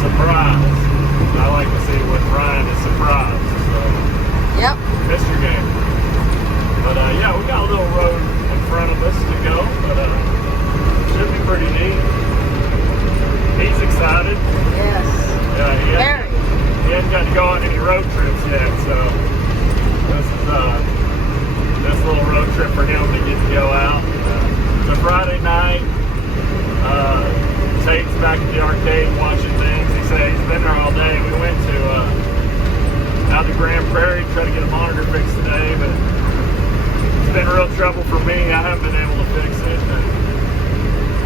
surprise. I like to see when Ryan is surprised. So, yep. Mr. Game. But yeah, we got a little road in front of us to go, but should be pretty neat. He's excited. Yes. Yeah, he hasn't got to go on any road trips yet, so this is this little road trip for him to get to go out. It's a Friday night. Tate's back at the arcade watching things. He said he's been there all day. We went to out to Grand Prairie to try to get a monitor fixed today, but it's been real trouble for me. I haven't been able to fix it. And,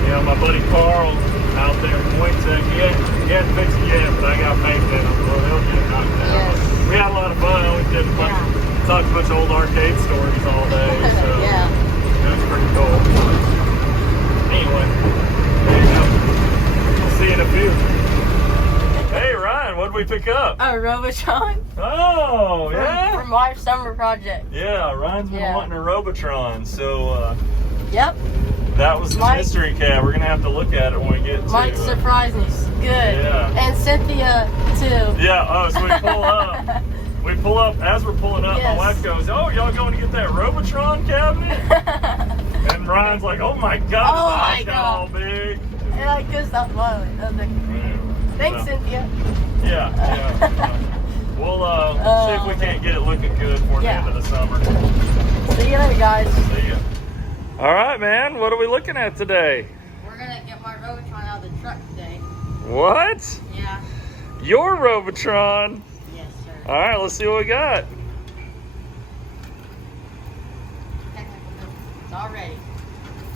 you know, my buddy Carl out there in Pointe, he hadn't fixed it yet, but I got faith in him. Well, he'll get it knocked out. Yes. We had a lot of fun. We did a bunch, talked a bunch of old arcade stories all day. So yeah. It was pretty cool. Anyway, there you go. We'll see you in a few. Hey Ryan, what did we pick up? A Robotron. Oh, yeah? From my summer project. Yeah, Ryan's been wanting a Robotron, so yep. that was the mystery cab. We're gonna have to look at it when we get to Might surprise me. Good. Yeah. And Cynthia too. Yeah, so we pull up. We pull up, as we're pulling up, my wife goes, "Oh, y'all going to get that Robotron cabinet?" And Ryan's like, "Oh my God, oh the my eyes got God. all big." And I couldn't stop smiling. I was like, thanks, Cynthia. Yeah. We'll see if we can't get it looking good for the end of the summer. See you later, guys. See ya. All right, man. What are we looking at today? We're gonna get my Robotron out of the truck today. What? Yeah. Your Robotron? Yes, sir. All right, let's see what we got. It's all ready.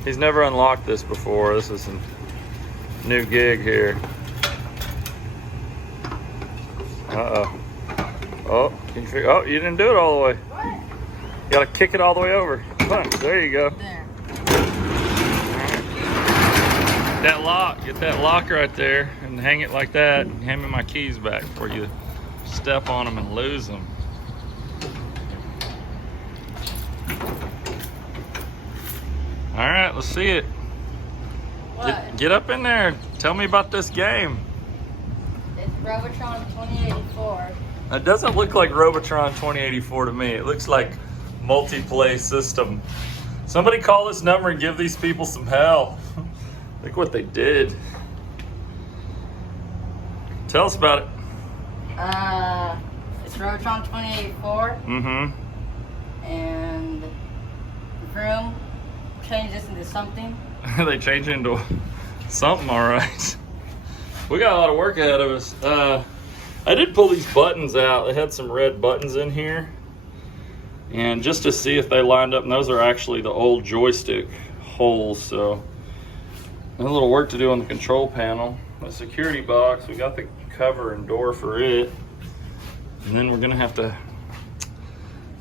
He's never unlocked this before. This is a new gig here. Uh-oh. Oh, can you figure? Oh, you didn't do it all the way. What? You gotta kick it all the way over. Come on, there you go. There. That lock, get that lock right there and hang it like that. And hand me my keys back before you step on them and lose them. All right, let's see it. What? Get up in there. Tell me about this game. It's Robotron 2084. It doesn't look like Robotron 2084 to me. It looks like multi-play system. Somebody call this number and give these people some hell. Look what they did. Tell us about it. It's Robotron 2084. Mm-hmm. And the room changes into something. They change into something, all right. We got a lot of work ahead of us. I did pull these buttons out. They had some red buttons in here. And just to see if they lined up, and those are actually the old joystick holes, so a little work to do on the control panel. The security box, we got the cover and door for it. And then we're gonna have to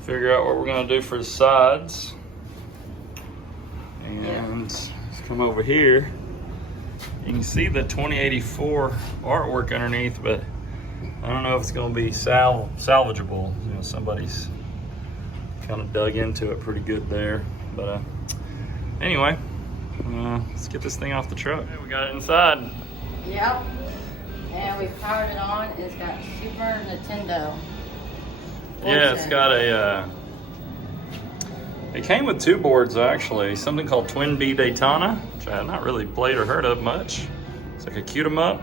figure out what we're gonna do for the sides. And let's come over here. You can see the 2084 artwork underneath, but I don't know if it's gonna be salvageable. You know, somebody's kind of dug into it pretty good there. But anyway, let's get this thing off the truck. Okay, we got it inside. Yep. And we powered it on. It's got Super Nintendo. Yeah, it's got a, it came with two boards actually. Something called Twin B Daytona, which I have not really played or heard of much. It's like a cute 'em up.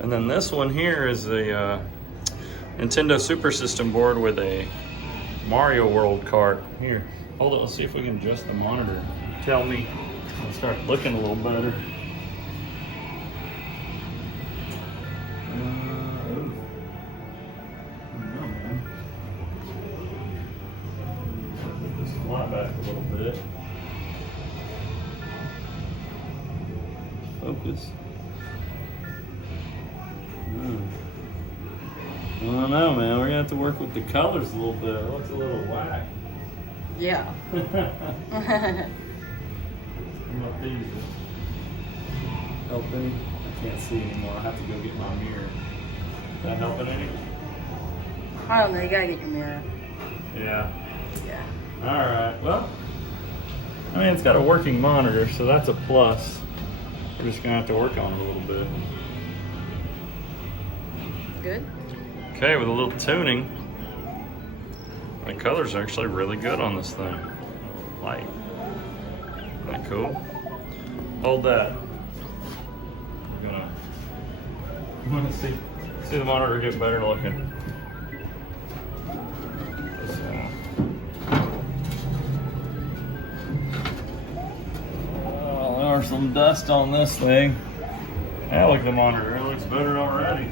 And then this one here is a Nintendo Super System board with a Mario World cart. Here, hold it, let's see if we can adjust the monitor. Tell me, it'll start looking a little better. Fly back a little bit. Focus. I don't know, man. We're gonna have to work with the colors a little bit. It looks a little whack. Yeah. Helping? I can't see anymore. I have to go get my mirror. Is that helping any? I don't know. You gotta get your mirror. Yeah. Yeah. All right. Well, I mean, it's got a working monitor, so that's a plus. We're just gonna have to work on it a little bit. good. Okay, with a little tuning, the colors are actually really good on this thing. Light. Isn't that cool? Hold that. I'm gonna see the monitor get better looking. Oh, there's some dust on this thing. Yeah, look at the monitor. It looks better already.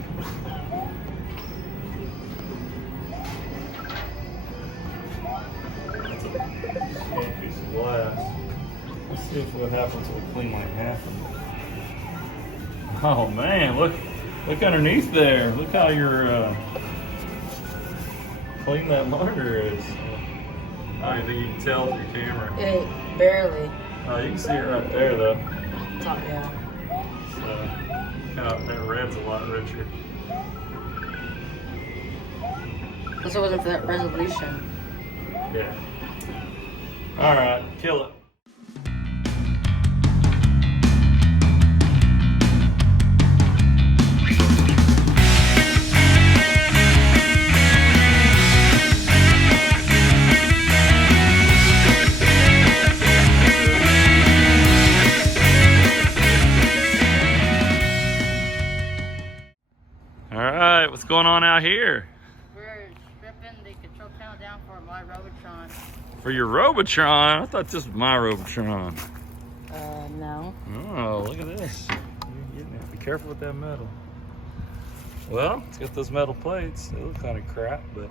That's a small piece of glass. Let's see what happens when we clean like half of it. Oh man, look underneath there. Look how your clean that monitor is. Oh, you think you can tell with your camera? It barely. Oh, you can see it right there though. Top, yeah. So, that red's a lot richer. This wasn't for that resolution. Yeah. All right, kill it. What's going on out here? We're stripping the control panel down for my Robotron. For your Robotron? I thought this was my Robotron. No. Oh, look at this. Be careful with that metal. Well, it's got those metal plates. They look kind of crap, but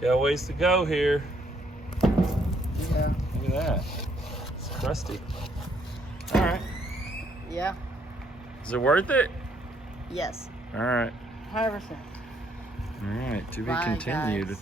got a ways to go here. Yeah. Look at that. It's crusty. All right. Yeah. Is it worth it? Yes. All right. 100%. All right. To be Bye, continued. guys.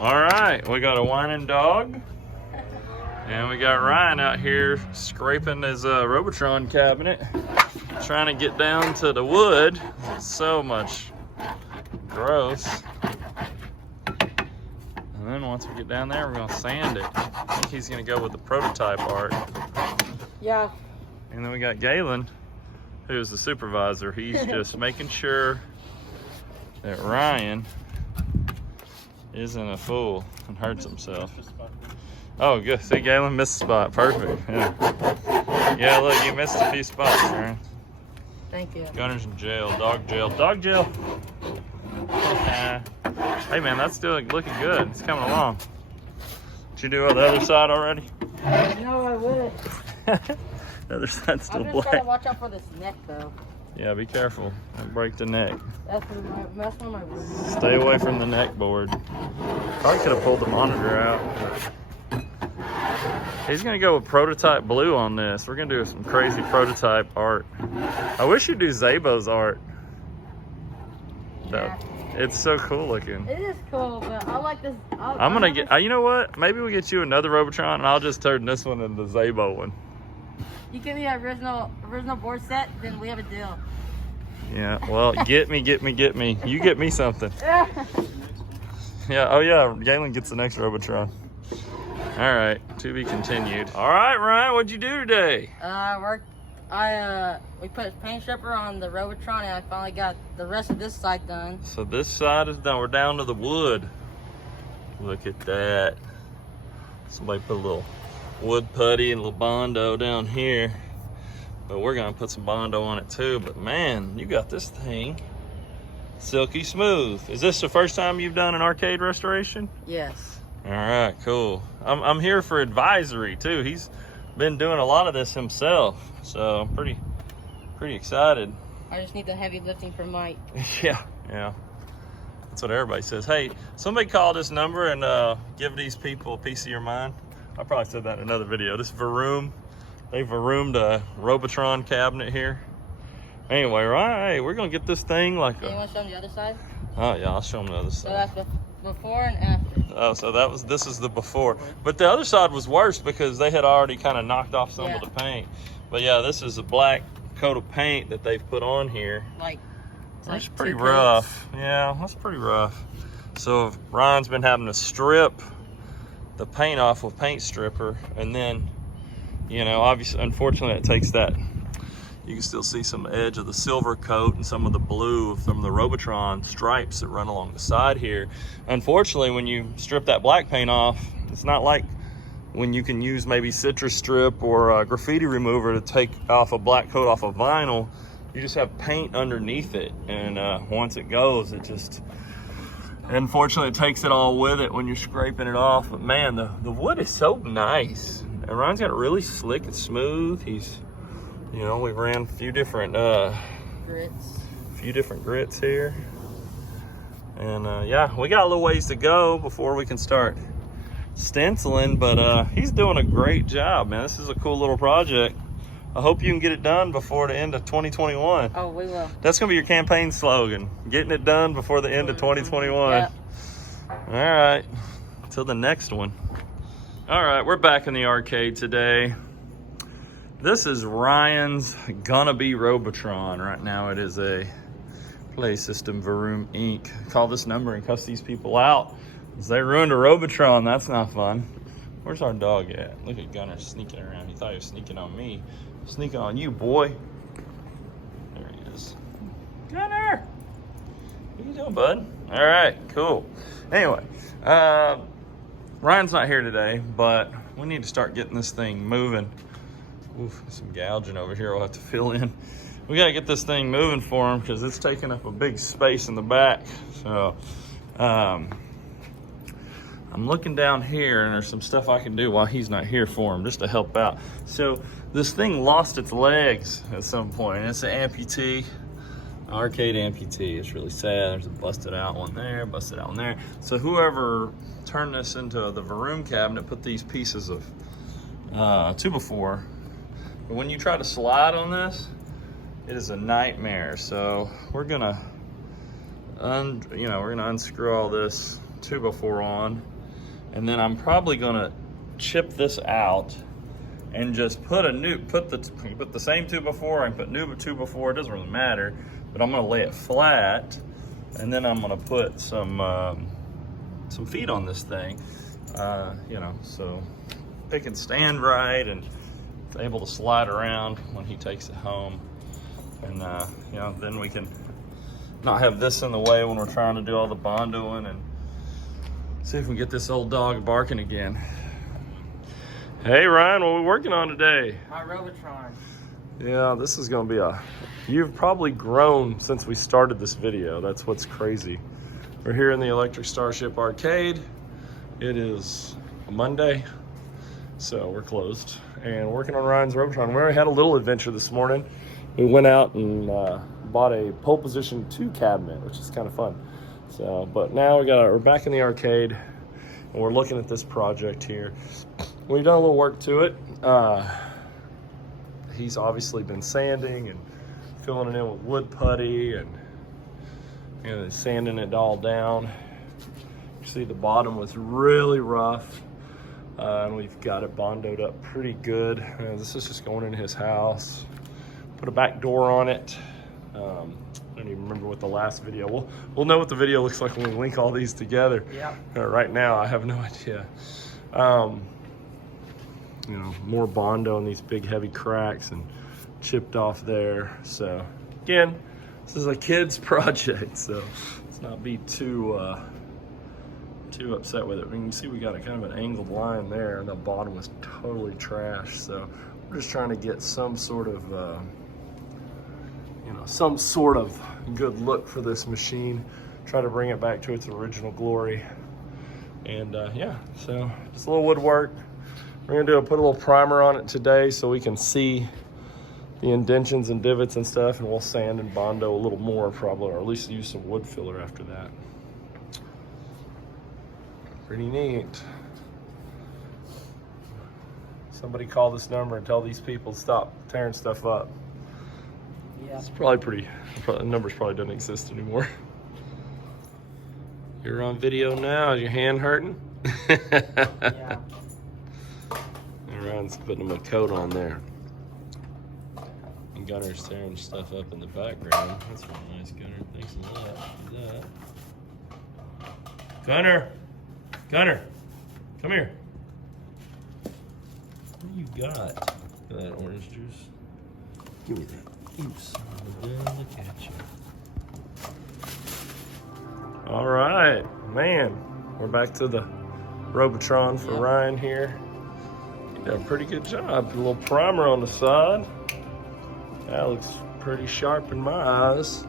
All right, we got a whining dog, and we got Ryan out here scraping his Robotron cabinet, trying to get down to the wood. It's so much gross. And then once we get down there, we're gonna sand it. I think he's gonna go with the prototype art. Yeah. And then we got Galen, who's the supervisor. He's just making sure that Ryan isn't a fool and hurts himself. Oh, good. See, Galen missed a spot. Perfect. Yeah. Yeah, look, you missed a few spots, Ryan. Thank you. Gunner's in jail. Dog jail. Dog jail. Hey, man, that's still looking good. It's coming along. Did you do the other side already? No, I would. The other side's still I'm just black. trying to watch out for this neck, though. Yeah, be careful. Don't break the neck. That's one of my. Stay away from the neck board. Probably could have pulled the monitor out. He's gonna go with prototype blue on this. We're gonna do some crazy prototype art. I wish you'd do Zabo's art. Yeah. It's so cool looking. It is cool, but I like this. I'm gonna get, you know what? Maybe we'll get you another Robotron and I'll just turn this one into the Zabo one. You give me the original board set, then we have a deal. Yeah, well, get me. You get me something. Yeah, oh yeah, Galen gets the next Robotron. All right, to be continued. All right, Ryan, what'd you do today? We put paint stripper on the Robotron, and I finally got the rest of this side done. So this side is done. We're down to the wood. Look at that. Somebody put a little wood putty and little Bondo down here. But we're gonna put some Bondo on it too. But man, you got this thing silky smooth. Is this the first time you've done an arcade restoration? Yes. All right, cool. I'm here for advisory too. He's been doing a lot of this himself, so I'm pretty excited. I just need the heavy lifting from Mike. Yeah. That's what everybody says. Hey, somebody call this number and give these people a piece of your mind. I probably said that in another video. This Varoom, they Varoomed a Robotron cabinet here. Anyway, right, we're gonna get this thing like You want to show them the other side? Oh yeah, I'll show them the other So side. that's before and after. Oh, so this is the before. But the other side was worse because they had already kind of knocked off some of the paint. But yeah, this is a black coat of paint that they've put on here. It's pretty rough. Yeah, that's pretty rough. So Ryan's been having to strip the paint off with paint stripper, and then, you know, obviously, unfortunately, it takes that. You can still see some edge of the silver coat and some of the blue from the Robotron stripes that run along the side here. Unfortunately, when you strip that black paint off, it's not like when you can use maybe citrus strip or a graffiti remover to take off a black coat off of vinyl. You just have paint underneath it, and once it goes, it just, unfortunately, it takes it all with it when you're scraping it off. But man, the wood is so nice. And Ryan's got it really slick and smooth. He's, you know, we ran a few different grits here. And yeah, we got a little ways to go before we can start stenciling, but he's doing a great job, man. This is a cool little project. I hope you can get it done before the end of 2021. Oh, we will. That's gonna be your campaign slogan. Getting it done before the end of 2021. Yep. All right, till the next one. All right, we're back in the arcade today. This is Ryan's Gonna Be Robotron. Right now it is a Play System Varoom Inc. Call this number and cuss these people out, because they ruined a Robotron. That's not fun. Where's our dog at? Look at Gunner sneaking around. He thought he was sneaking on me. Sneaking on you, boy. There he is. Gunner! What are you doing, bud? All right, cool. Anyway, Ryan's not here today, but we need to start getting this thing moving. Oof, some gouging over here we'll have to fill in. We gotta get this thing moving for him because it's taking up a big space in the back. So, I'm looking down here and there's some stuff I can do while he's not here for him just to help out. So this thing lost its legs at some point. It's an amputee, arcade amputee. It's really sad. There's a busted out one there, busted out one there. So whoever turned this into the Varoom cabinet put these pieces of 2x4. But when you try to slide on this, it is a nightmare. So we're gonna, unscrew all this 2x4 on. And then I'm probably gonna chip this out and just put the same 2x4. I can put new 2x4. It doesn't really matter. But I'm gonna lay it flat, and then I'm gonna put some feet on this thing. So it can stand right and it's able to slide around when he takes it home. And then we can not have this in the way when we're trying to do all the bondoing and see if we can get this old dog barking again. Hey Ryan, what are we working on today? My Robotron. Yeah, this is gonna be you've probably grown since we started this video. That's what's crazy. We're here in the Electric Starship Arcade. It is a Monday, so we're closed. And working on Ryan's Robotron. We already had a little adventure this morning. We went out and bought a pole position 2 cabinet, which is kind of fun. So, but now we're back in the arcade and we're looking at this project here. We've done a little work to it. He's obviously been sanding and filling it in with wood putty and sanding it all down. You see the bottom was really rough, and we've got it bondoed up pretty good. This is just going into his house. Put a back door on it. I don't even remember what the last video. We'll know what the video looks like when we link all these together. Yeah. Right now, I have no idea. More Bondo on these big heavy cracks and chipped off there. So again, this is a kid's project, so let's not be too too upset with it. I mean, you see we got a kind of an angled line there, and the bottom was totally trash. So we're just trying to get some sort of, you know, some sort of good look for this machine. Try to bring it back to its original glory. And yeah, so just a little woodwork. We're gonna put a little primer on it today so we can see the indentions and divots and stuff, and we'll sand and Bondo a little more probably, or at least use some wood filler after that. Pretty neat. Somebody call this number and tell these people to stop tearing stuff up. Yeah. It's probably the numbers probably don't exist anymore. You're on video now. Is your hand hurting? Yeah. And Ryan's putting him a coat on there. And Gunner's tearing stuff up in the background. That's real nice, Gunner. Thanks a lot. Do that. Gunner! Gunner! Come here. What do you got? Got that orange juice? Give me that. You son of a gun. Look at you. All right, man. We're back to the Robotron for Ryan here. You did a pretty good job. Put a little primer on the side. That looks pretty sharp in my eyes.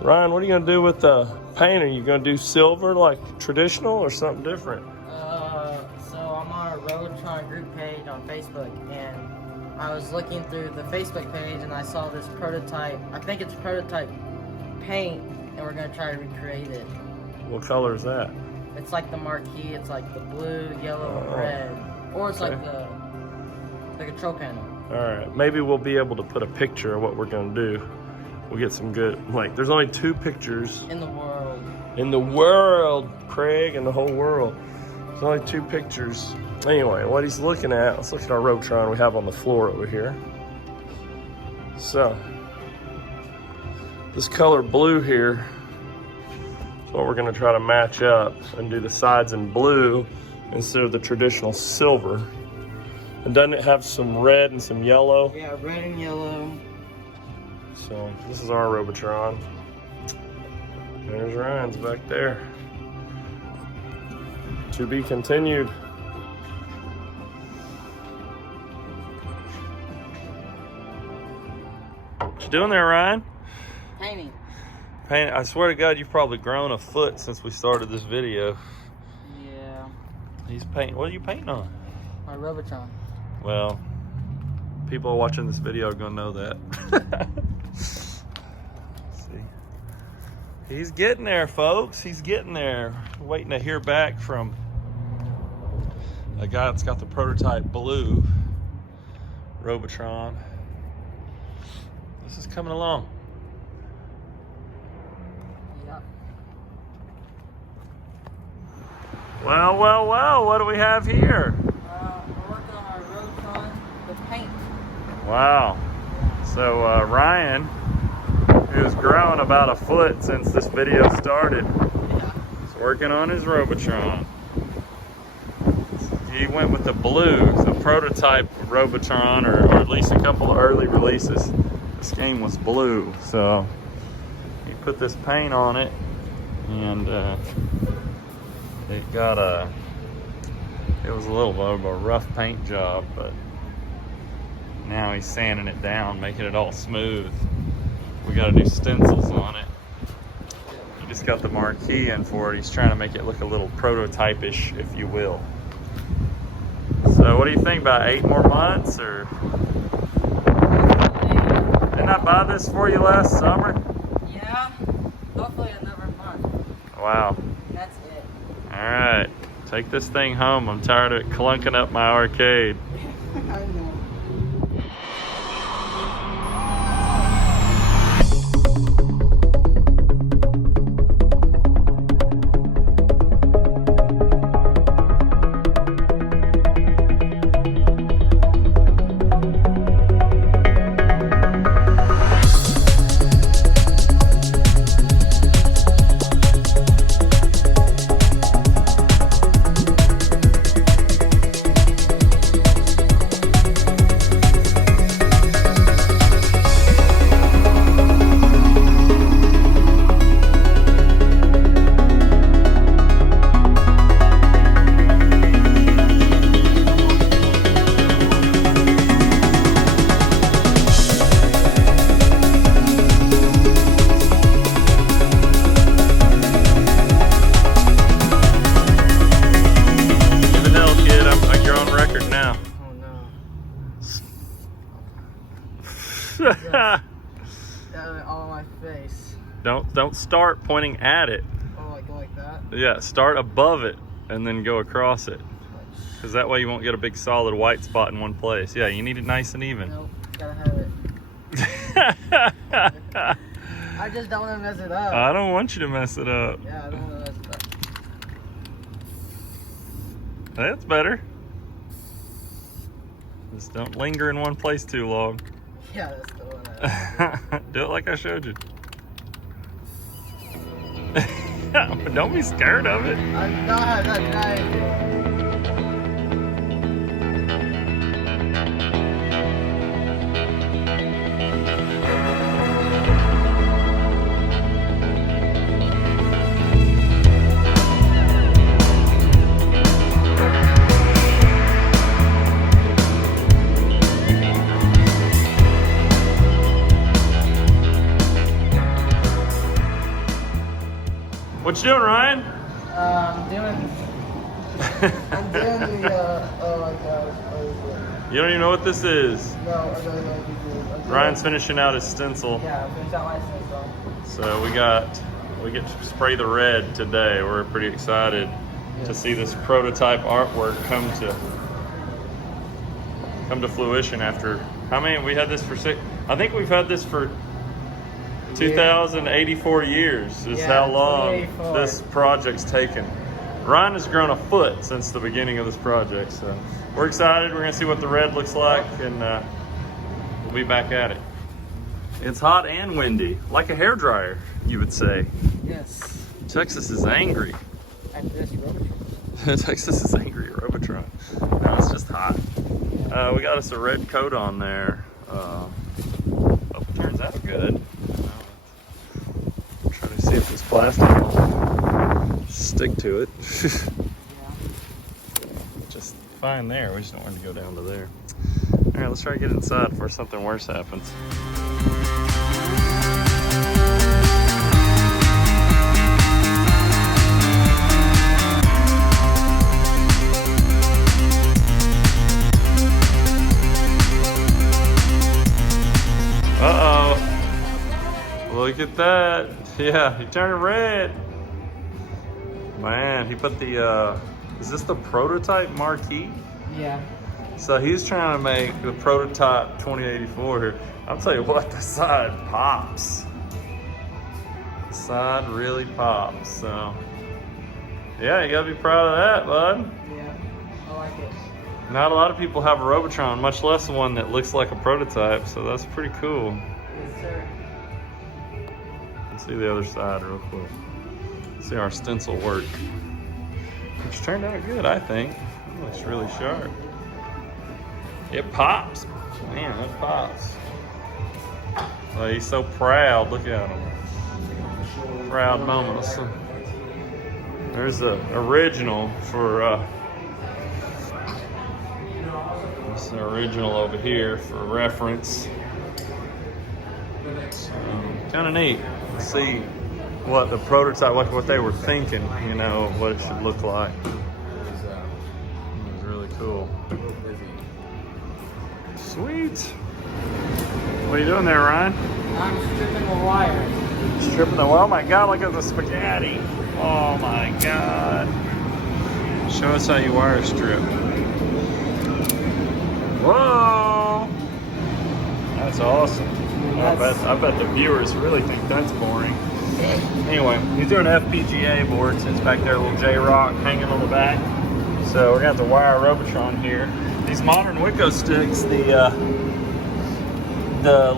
Ryan, what are you gonna do with the paint? Are you gonna do silver like traditional or something different? So I'm on a Robotron group page on Facebook, and I was looking through the Facebook page and I saw this prototype. I think it's prototype paint, and we're gonna try to recreate it. What color is that? It's like the marquee. It's like the blue, yellow, and red, or it's like the control panel. All right, maybe we'll be able to put a picture of what we're gonna do. We'll get some good, like, there's only 2 pictures In the world. in the world, Craig, in the whole world. There's only 2 pictures. Anyway, what he's looking at, let's look at our Robotron we have on the floor over here. So, this color blue here is what we're gonna try to match up and do the sides in blue instead of the traditional silver. And doesn't it have some red and some yellow? Yeah, red and yellow. So this is our Robotron. There's Ryan's back there. To be continued. What you doing there, Ryan? Painting. Paint. I swear to God, you've probably grown a foot since we started this video. Yeah. He's painting. What are you painting on? My Robotron. Well, people watching this video are gonna know that. See, he's getting there, folks. He's getting there. We're waiting to hear back from a guy that's got the prototype blue Robotron. This is coming along. Yeah. Well, well, well. What do we have here? We're working on our Robotron with paint. Wow. So Ryan, who's grown about a foot since this video started, is working on his Robotron. He went with the blue, the prototype Robotron, or at least a couple of early releases. This game was blue, so he put this paint on it, and it was a little bit of a rough paint job, but now he's sanding it down, making it all smooth. We got to do stencils on it. He just got the marquee in for it. He's trying to make it look a little prototype-ish, if you will. So what do you think, about 8 more months, or? Didn't I buy this for you last summer? Yeah. Hopefully another month. Wow. That's it. All right. Take this thing home. I'm tired of it clunking up my arcade. I know. On my face. Don't start pointing at it. Oh, like that? Yeah, start above it and then go across it. Because that way you won't get a big solid white spot in one place. Yeah, you need it nice and even. Nope, gotta have it. I just don't want to mess it up. I don't want you to mess it up. Yeah, I don't want to mess it up. That's better. Just don't linger in one place too long. Yeah, that's the one. Do it like I showed you. Don't be scared of it. I'm not trying to. What you doing, Ryan? I'm doing the, oh my gosh. You don't even know what this is. No, I don't know what you do. Ryan's finishing out his stencil. Yeah, I finished out my stencil. So we get to spray the red today. We're pretty excited to see this prototype artwork come to fruition after, how many, we had this for I think we've had this for 2,084 years is how long this project's taken. Ryan has grown a foot since the beginning of this project, so we're excited. We're gonna see what the red looks like, and we'll be back at it. It's hot and windy, like a hairdryer, you would say. Yes. Texas is angry. After this, Robotron. Texas is angry at Robotron. No, it's just hot. We got us a red coat on there. Oh, it turns out good. Trying to see if this plastic will stick to it. Just fine there. We just don't want to go down to there. All right, let's try to get inside before something worse happens. Uh-oh. Look at that. Yeah, he turned red. Man, he put the, is this the prototype marquee? Yeah. So he's trying to make the prototype 2084 here. I'll tell you what, the side pops. The side really pops, so. Yeah, you gotta be proud of that, bud. Yeah, I like it. Not a lot of people have a Robotron, much less one that looks like a prototype, so that's pretty cool. Yes, sir. Let's see the other side real quick. See our stencil work. Which turned out good, I think. It looks really sharp. It pops. Man, it pops. Oh, he's so proud. Look at him. Proud moment. There's the original for this is the original over here for reference. Kind of neat. Let's see what the prototype, what they were thinking, you know, what it should look like. It was really cool. Sweet. What are you doing there, Ryan? I'm stripping the wire. Stripping the, oh my God, look at the spaghetti. Oh my God. Show us how you wire strip. Whoa. That's awesome. I bet the viewers really think that's boring. Anyway, he's doing FPGA boards. It's back there, a little J-Rock hanging on the back. So we're gonna have to wire a Robotron here. These modern Wicco sticks, the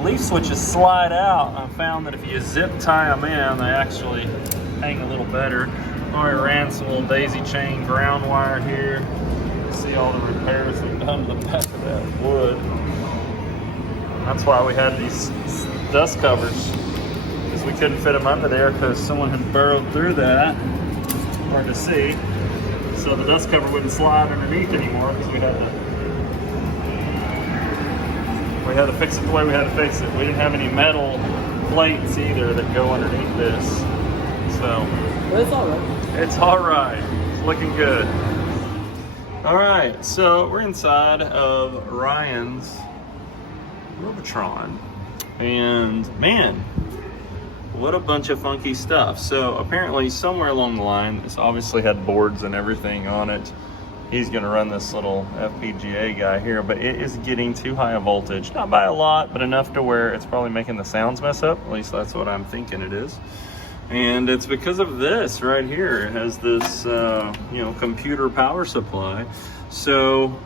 leaf switches slide out. I found that if you zip tie them in, they actually hang a little better. Already ran some little daisy chain ground wire here. See all the repairs we've done to the back of that wood. That's why we had these dust covers, because we couldn't fit them under there because someone had burrowed through that. Hard to see. So the dust cover wouldn't slide underneath anymore because we had to fix it the way we had to fix it. We didn't have any metal plates either that go underneath this. So But it's all right. it's all right. It's looking good. All right, so we're inside of Ryan's Robotron. And man, what a bunch of funky stuff. So apparently somewhere along the line, this obviously had boards and everything on it. He's gonna run this little FPGA guy here, but it is getting too high a voltage. Not by a lot, but enough to where it's probably making the sounds mess up. At least that's what I'm thinking it is. And it's because of this right here. It has this, you know, computer power supply. So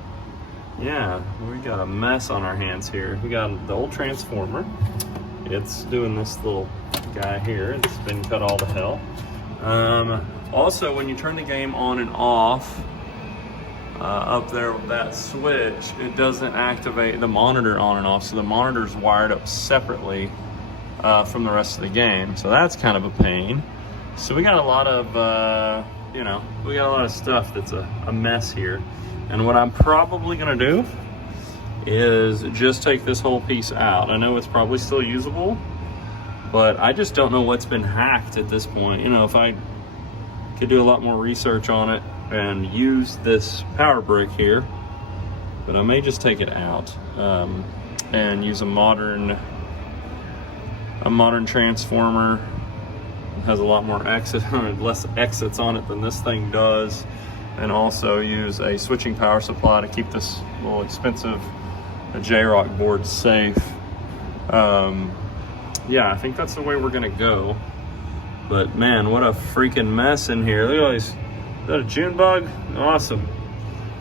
yeah, we got a mess on our hands here. We got the old transformer. It's doing this little guy here. It's been cut all to hell. Also, when you turn the game on and off, up there with that switch, it doesn't activate the monitor on and off. So the monitor's wired up separately from the rest of the game. So that's kind of a pain. So we got a lot of, you know, we got a lot of stuff that's a mess here. And what I'm probably gonna do is just take this whole piece out. I know it's probably still usable, but I just don't know what's been hacked at this point. You know, if I could do a lot more research on it and use this power brick here, but I may just take it out and use a modern transformer. It has a lot more less exits on it than this thing does, and also use a switching power supply to keep this little expensive J-Rock board safe. Yeah, I think that's the way we're gonna go. But man, what a freaking mess in here. Look at all these. Is that a June bug? Awesome.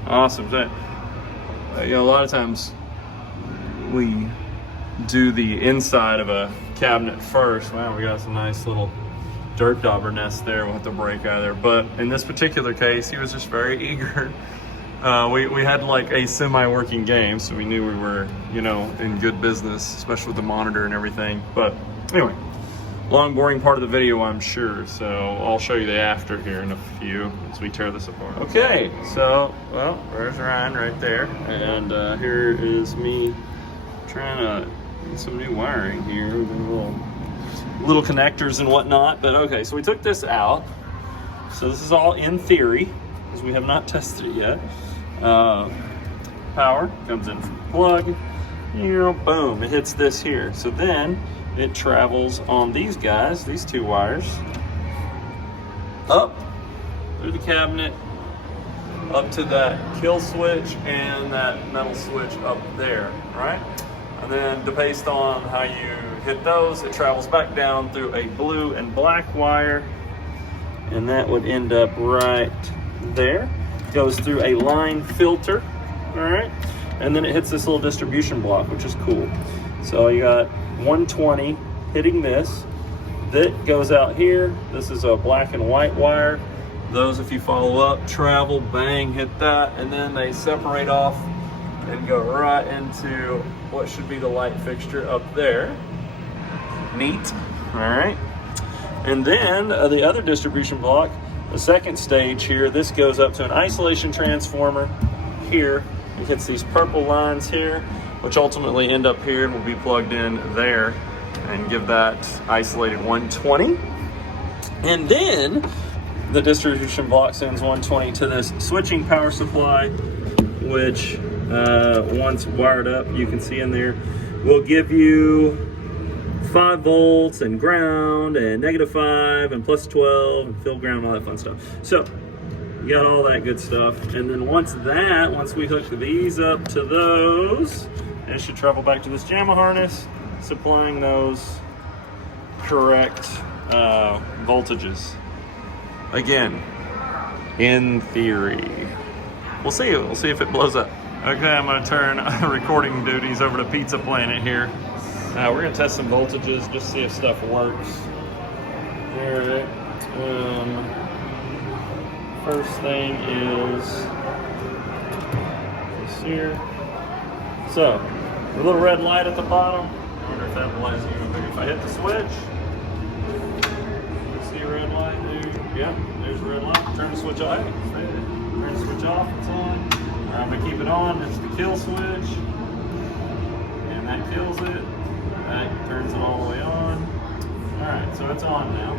Awesome. You know, a lot of times we do the inside of a cabinet first. Wow, we got some nice little dirt dauber nest there. We'll have to break out of there. But in this particular case, he was just very eager. We had like a semi-working game, so we knew we were, you know, in good business, especially with the monitor and everything. But anyway, long, boring part of the video, I'm sure. So I'll show you the after here in a few as we tear this apart. Okay, so, well, there's Ryan right there. And here is me trying to get some new wiring here. Little connectors and whatnot. But okay, so we took this out. So this is all in theory, because we have not tested it yet. Power comes in from the plug. You know, boom, it hits this here. So then it travels on these guys, these two wires, up through the cabinet, up to that kill switch and that metal switch up there, right? And then based on how you hit those, it travels back down through a blue and black wire, and that would end up right there. Goes through a line filter, all right? And then it hits this little distribution block, which is cool. So you got 120 hitting this. That goes out here. This is a black and white wire. Those, if you follow up, travel, bang, hit that, and then they separate off and go right into what should be the light fixture up there. Neat, all right? And then the other distribution block, the second stage here, this goes up to an isolation transformer here. It hits these purple lines here, which ultimately end up here and will be plugged in there and give that isolated 120. And then the distribution block sends 120 to this switching power supply, which once wired up, you can see in there, will give you 5 volts and ground and -5 and +12 and fill ground, all that fun stuff. So you got all that good stuff. And then once we hook these up to those, it should travel back to this JAMA harness, supplying those correct voltages. Again, in theory. We'll see if it blows up. Okay, I'm gonna turn recording duties over to Pizza Planet here. We're gonna test some voltages, just see if stuff works. Here, first thing is this here. So, the little red light at the bottom. I wonder if that light's even bigger. If I hit the switch, you see a red light, dude? Yep, there's a red light. Turn the switch off. Turn the switch off, it's on. I'm gonna keep it on, it's the kill switch. And that kills it. That turns it all the way on. Alright, so it's on now.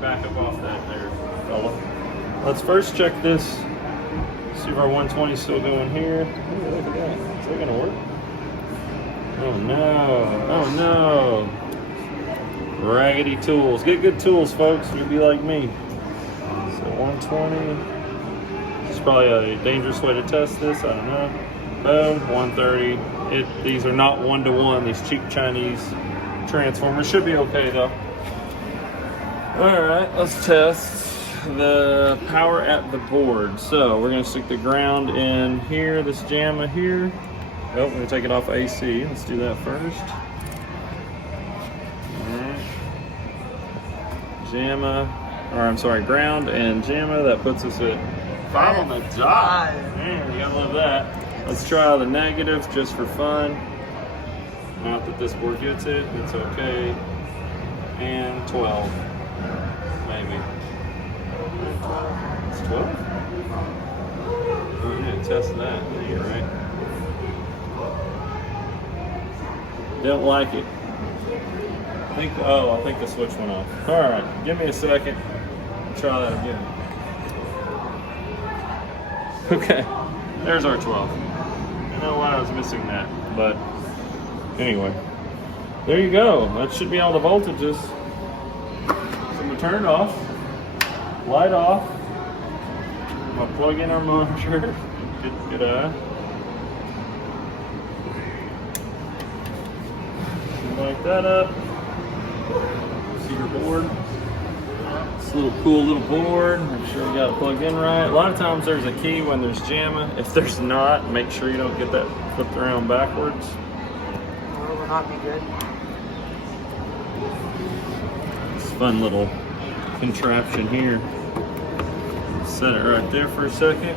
Back up off that there, fella. Let's first check this. See if our 120 is still going here. Ooh, look at that. Is that gonna work? Oh no. Oh no. Raggedy tools. Get good tools, folks. You'll be like me. So 120. It's probably a dangerous way to test this. I don't know. Boom. 130. These are not 1-to-1. These cheap Chinese transformers should be okay though. All right, let's test the power at the board. So we're gonna stick the ground in here. This JAMA here. Oh, we're gonna take it off AC. Let's do that first. JAMA, or I'm sorry, ground and JAMA. That puts us at 5 on the dot. Man, you gotta love that. Let's try the negative just for fun. Not that this board gets it, it's okay. And 12, maybe. It's 12? Oh, I'm gonna test that. You're right. Don't like it. I think the switch went off. All right, give me a second. Try that again. Okay, there's our 12. I don't know why I was missing that, but anyway, there you go. That should be all the voltages. So I'm gonna turn it off, light off. I'm gonna plug in our monitor. Get light that up. See your board. It's a little cool little board. Make sure you got it plugged in right. A lot of times there's a key when there's JAMA. If there's not, make sure you don't get that flipped around backwards. Or it will not be good. It's a fun little contraption here. Set it right there for a second.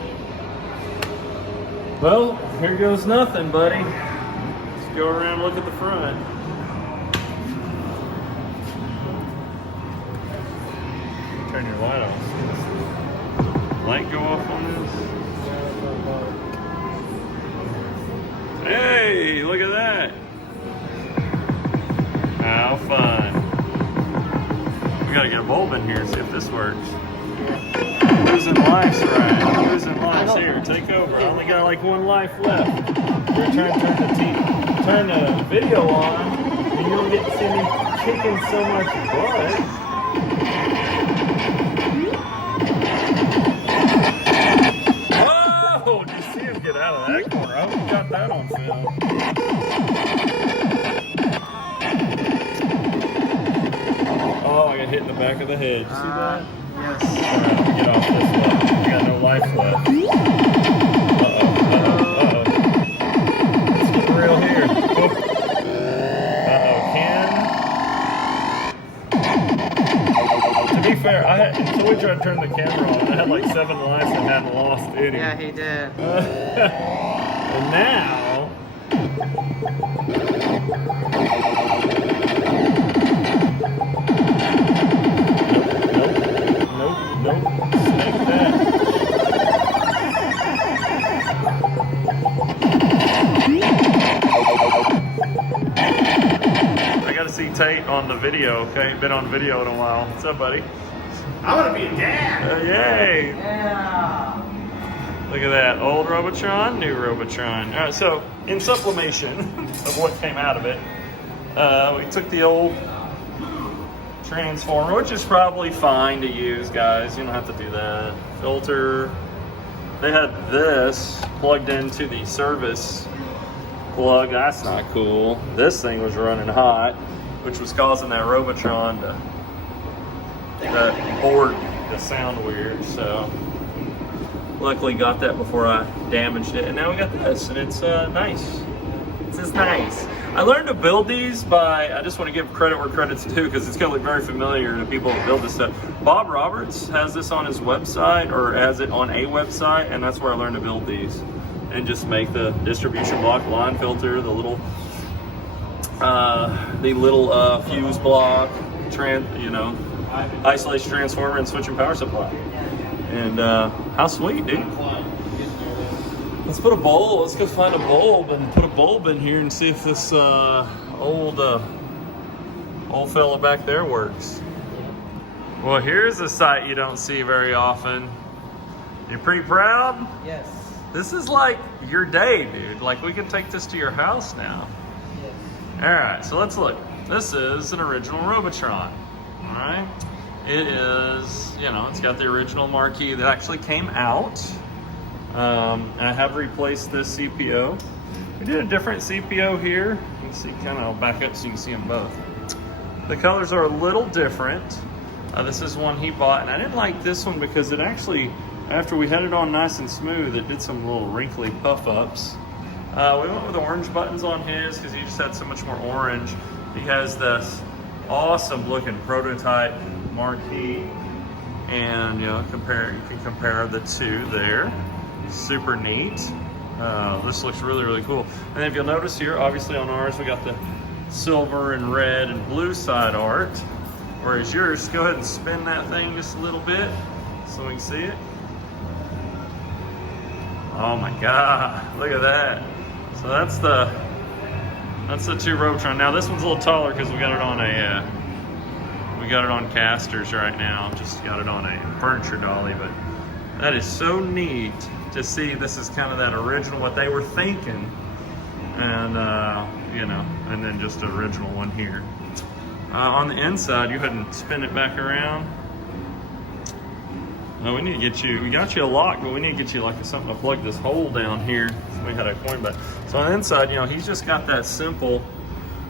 Well, here goes nothing, buddy. Let's go around and look at the front. Turn your light off. Light go off on this? Hey, look at that. How fun. We gotta get a bulb in here and see if this works. Losing lives, right? Losing lives. Here, take over. I only got like 1 life left. We're trying to turn the video on, and you don't get to see me kicking so much butt. Whoa! Did you see him get out of that corner? I hope you got that on film. Oh, I got hit in the back of the head. You see that? Yes. Alright, get off this one. We got no life left. Uh-oh. Let's get real here. To be fair, until we tried to turn the camera on, I had like 7 lives and hadn't lost any. Yeah, he did. And now... Nope. Snake that. I gotta see Tate on the video, okay? Been on video in a while. What's up, buddy? I want to be a dad. Yay! Yeah. Look at that. Old Robotron, new Robotron. All right, so in supplementation of what came out of it, we took the old transformer, which is probably fine to use, guys. You don't have to do that. Filter. They had this plugged into the service plug. That's not cool. This thing was running hot, which was causing that Robotron that board to sound weird. So luckily got that before I damaged it, and now we got this, and it's nice. This is nice. I learned to build these by, I just want to give credit where credit's due, because it's going to look very familiar to people that build this stuff. Bob Roberts has this on his website, or has it on a website, and that's where I learned to build these. And just make the distribution block, line filter, the little fuse block, isolation transformer, and switching power supply. And how sweet, dude. Let's put a bulb. Let's go find a bulb and put a bulb in here and see if this old fella back there works. Well, here's a sight you don't see very often. You pretty proud? Yes. This is like your day, dude. Like, we can take this to your house now. Yes. All right, so let's look. This is an original Robotron, all right? It is, you know, it's got the original marquee that actually came out. I have replaced this CPO. We did a different CPO here. You can see, kind of, I'll back up so you can see them both. The colors are a little different. This is one he bought, and I didn't like this one because it actually, after we had it on nice and smooth, it did some little wrinkly puff-ups. We went with orange buttons on his because he just had so much more orange. He has this awesome looking prototype marquee, and you know, you can compare the two there. Super neat. This looks really, really cool. And then if you'll notice here, obviously on ours we got the silver and red and blue side art, whereas yours, go ahead and spin that thing just a little bit so we can see it. Oh my God, look at that. So that's the two Robotron. Now this one's a little taller because we got it on casters right now. Just got it on a furniture dolly, but that is so neat to see. This is kind of that original, what they were thinking, and you know, and then just the original one here. On the inside, you go ahead and spin it back around. No, we need to get you, we got you a lock, but we need to get you like something to plug this hole down here. So we had a coin back. So on the inside, you know, he's just got that simple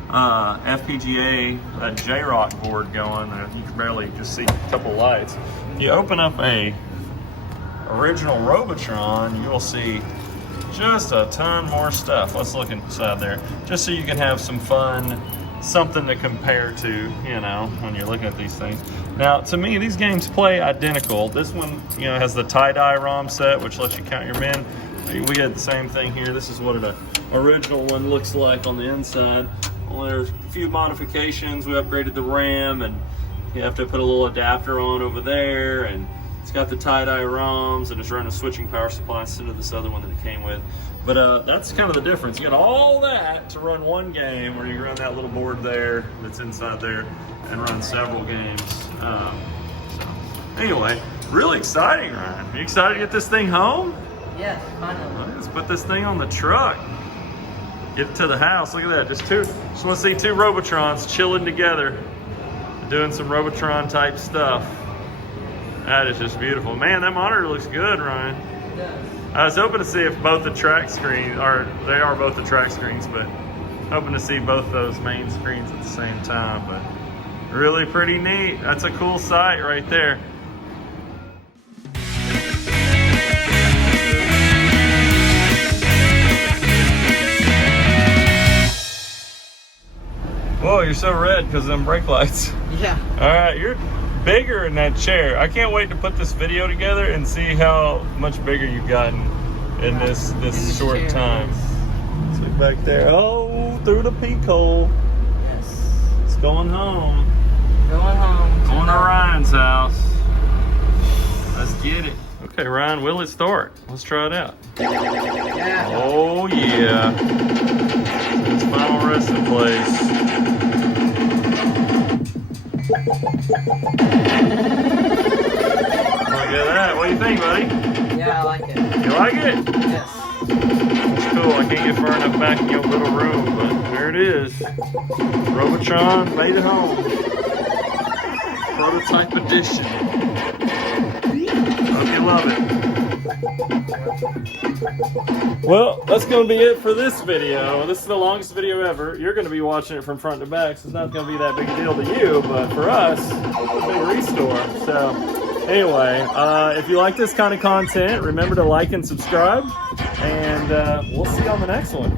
FPGA, that J-Rock board going. You can barely just see a couple lights. If you open up a original Robotron, you will see just a ton more stuff. Let's look inside there, just so you can have some fun, something to compare to, you know, when you're looking at these things. Now, to me, these games play identical. This one, you know, has the tie-dye ROM set, which lets you count your men. We had the same thing here. This is what an original one looks like on the inside. Well, there's a few modifications. We upgraded the RAM, and you have to put a little adapter on over there, and it's got the tie-dye ROMs, and it's running a switching power supply instead of this other one that it came with. But that's kind of the difference. You got all that to run one game, where you run that little board there that's inside there and run several games. So anyway, really exciting, Ryan. Are you excited to get this thing home? Yes, finally. Let's put this thing on the truck. Get it to the house. Look at that. Just want to see two Robotrons chilling together, doing some Robotron type stuff. That is just beautiful. Man, that monitor looks good, Ryan. It does. I was hoping to see if both the track screens, they are both the track screens, but hoping to see both those main screens at the same time. But really pretty neat. That's a cool sight right there. Whoa, you're so red because of them brake lights. Yeah. All right, you're bigger in that chair. I can't wait to put this video together and see how much bigger you've gotten in this short time. Let's look back there. Oh, through the peak hole. Yes. It's going home. Going home. Going to Ryan's house. Let's get it. Okay, Ryan, will it start? Let's try it out. Yeah. Oh, yeah. It's final resting place. Look at that. What do you think, buddy? Yeah, I like it. You like it? Yes. It's cool. I can't get far enough back in your little room, but there it is. Robotron made it home. Prototype edition. Hope you love it. Well, that's going to be it for this video. This is the longest video ever. You're going to be watching it from front to back, so it's not going to be that big a deal to you, but for us, it's a big restore. So anyway, if you like this kind of content, remember to like and subscribe, and we'll see you on the next one.